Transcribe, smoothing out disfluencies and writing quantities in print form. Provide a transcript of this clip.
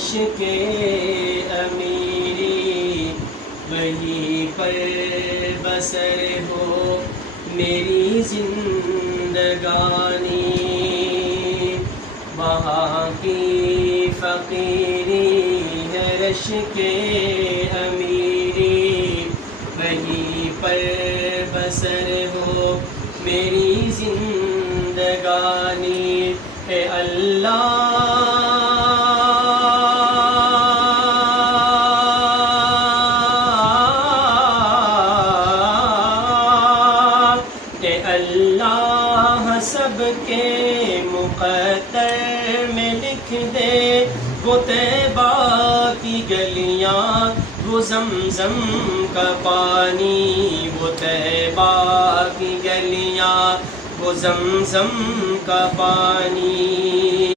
عرش کے امیری، وہیں پر بسر ہو میری زندگانی، وہاں کی فقیری ہے عرش کے امیری، وہیں پر بسر ہو میری زندگانی۔ اے اللہ سب کے مقدر میں لکھ دے، وہ طیبہ کی گلیاں، وہ زمزم کا پانی، وہ طیبہ کی گلیاں، وہ زمزم کا پانی۔